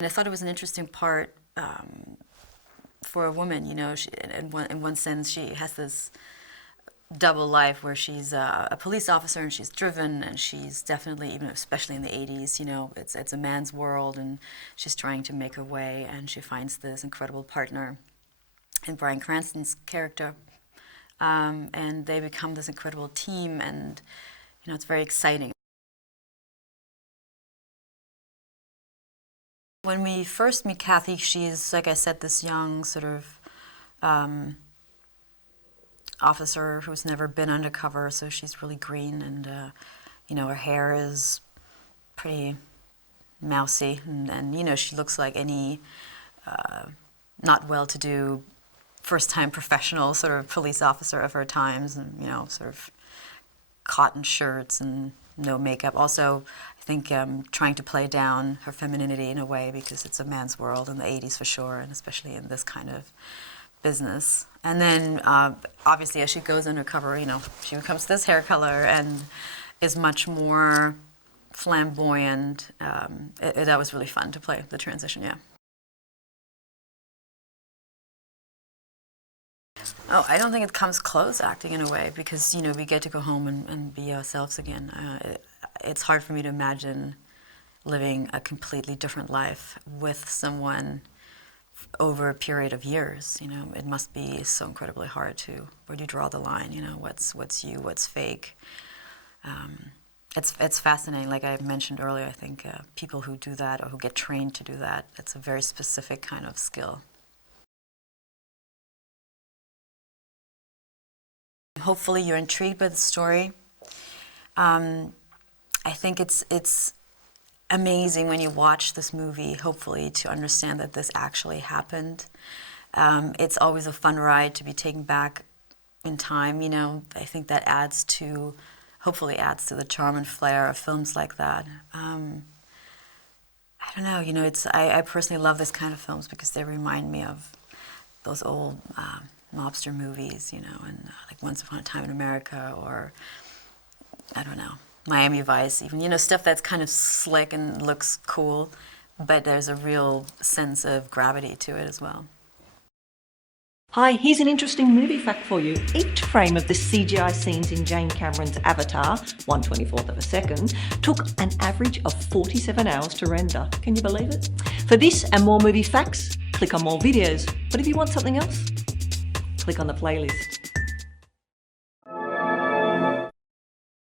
And I thought it was an interesting part for a woman, you know, in one sense she has this double life where she's a police officer and she's driven, and she's definitely, even especially in the 80s, you know, it's a man's world, and she's trying to make her way, and she finds this incredible partner in Bryan Cranston's character, and they become this incredible team, and you know, it's very exciting. When we first meet Kathy, she's, like I said, this young sort of officer who's never been undercover, so she's really green, and you know, her hair is pretty mousy, and you know, she looks like any not well-to-do first-time professional sort of police officer of her times, and you know, sort of cotton shirts and no makeup. Also, I think trying to play down her femininity in a way, because it's a man's world in the 80s for sure, and especially in this kind of business. And then obviously as she goes undercover, you know, she becomes this hair color and is much more flamboyant. That was really fun to play the transition, yeah. Oh, I don't think it comes close, acting in a way, because, you know, we get to go home and be ourselves again. It's hard for me to imagine living a completely different life with someone over a period of years. You know, it must be so incredibly hard to, where do you draw the line, you know, what's you, what's fake. It's fascinating, like I mentioned earlier. I think people who do that, or who get trained to do that, it's a very specific kind of skill. Hopefully you're intrigued by the story. I think it's amazing when you watch this movie, hopefully, to understand that this actually happened. It's always a fun ride to be taken back in time, you know. I think that hopefully adds to the charm and flair of films like that. I don't know, you know, I personally love this kind of films because they remind me of those old mobster movies, you know, and like Once Upon a Time in America, or I don't know, Miami Vice even, you know, stuff that's kind of slick and looks cool, but there's a real sense of gravity to it as well. Hi, here's an interesting movie fact for you. Each frame of the CGI scenes in Jane Cameron's Avatar, 1/24th of a second, took an average of 47 hours to render. Can you believe it? For this and more movie facts, click on more videos. But if you want something else, click on the playlist.